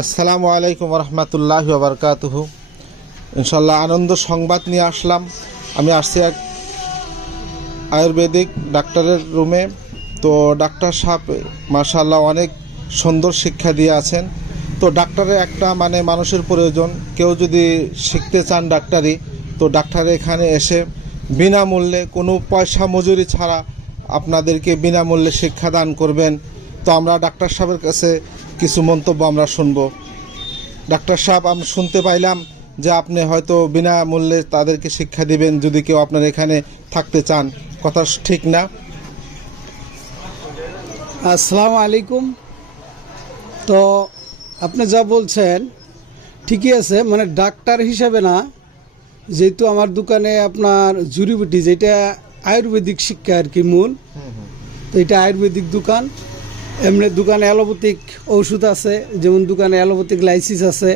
আসসালামু আলাইকুম রহমতুল্লাহি ওয়া বারাকাতুহু। ইনশাল্লাহ আনন্দ সংবাদ নিয়ে আসলাম। আমি আসছি এক আয়ুর্বেদিক ডাক্তারের রুমে। তো ডাক্তার সাহেব মাশাআল্লাহ অনেক সুন্দর শিক্ষা দিয়ে আছেন। তো ডাক্তারের একটা মানুষের প্রয়োজন, কেউ যদি শিখতে চান ডাক্তারি, তো ডাক্তারের এখানে এসে বিনামূল্যে কোনো পয়সা মজুরি ছাড়া আপনাদেরকে বিনামূল্যে শিক্ষাদান করবেন। তো আমরা ডাক্তার সাহেবের কাছে কিছু মন্তব্য আমরা শুনবো। ডাক্তার সাহেব, আমি শুনতে পাইলাম যে আপনি হয়তো বিনামূল্যে তাদেরকে শিক্ষা দিবেন যদি কেউ আপনার এখানে থাকতে চান, কথা ঠিক না? আসসালামু আলাইকুম। তো আপনি যা বলছেন ঠিকই আছে, ডাক্তার হিসাবে না, যেহেতু আমার দোকানে আপনার জুড়িবুটি যেটা আয়ুর্বেদিক শিক্ষা আর কি মূল, তো এটা আয়ুর্বেদিক দোকান। এমনি দোকানে অ্যালোপ্যাথিক ওষুধ আছে, যেমন দোকানে অ্যালোপ্যাথিক লাইসিস আছে।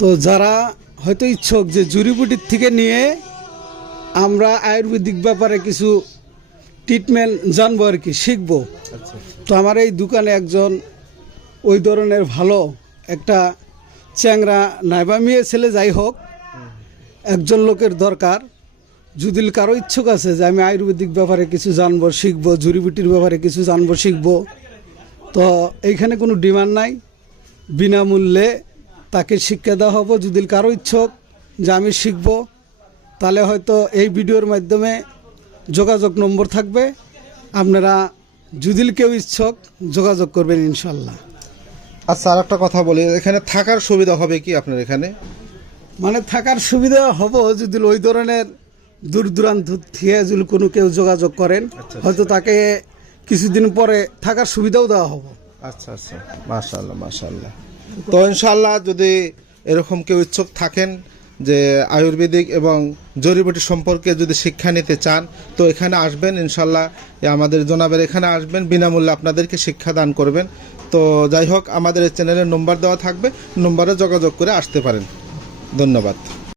তো যারা হয়তো ইচ্ছুক যে জুড়িবুটির থেকে নিয়ে আমরা আয়ুর্বেদিক ব্যাপারে কিছু ট্রিটমেন্ট জানবো আর কি, শিখবো, তো আমার এই দোকানে একজন ওই ধরনের ভালো একটা চ্যাংরা নাইবা মেয়ে ছেলে যাই হোক, একজন লোকের দরকার। যদি কারো ইচ্ছুক আছে যে আমি আয়ুর্বেদিক ব্যাপারে কিছু জানবো শিখবো, জুড়িবুটির ব্যাপারে কিছু জানবো শিখবো, তো এইখানে কোনো ডিমান্ড নাই, বিনামূল্যে তাকে শিক্ষা দেওয়া হবে। যদি কারো ইচ্ছুক যে আমি শিখবো, তাহলে হয়তো এই ভিডিওর মাধ্যমে যোগাযোগ নম্বর থাকবে, আপনারা যদি কেউ ইচ্ছুক যোগাযোগ করবেন ইনশাল্লাহ। আচ্ছা, আর একটা কথা বলি, এখানে থাকার সুবিধা হবে কি আপনার এখানে? থাকার সুবিধা হবো যদি ওই ধরনের দূর দূরান্ত থেকে যদি কোনো কেউ যোগাযোগ করেন, হয়তো তাকে কিছুদিন পরে থাকার সুবিধাও দেওয়া হবে। আচ্ছা আচ্ছা, মাশাআল্লাহ মাশাআল্লাহ। তো ইনশাআল্লাহ যদি এরকম কেউ ইচ্ছুক থাকেন যে আয়ুর্বেদিক এবং জড়িবুটি সম্পর্কে যদি শিক্ষা নিতে চান, তো এখানে আসবেন ইনশাআল্লাহ, আমাদের জনাবের এখানে আসবেন, বিনামূল্যে আপনাদেরকে শিক্ষা দান করবেন। তো যাই হোক, আমাদের এই চ্যানেলের নম্বর দেওয়া থাকবে, নম্বরে যোগাযোগ করে আসতে পারেন। ধন্যবাদ।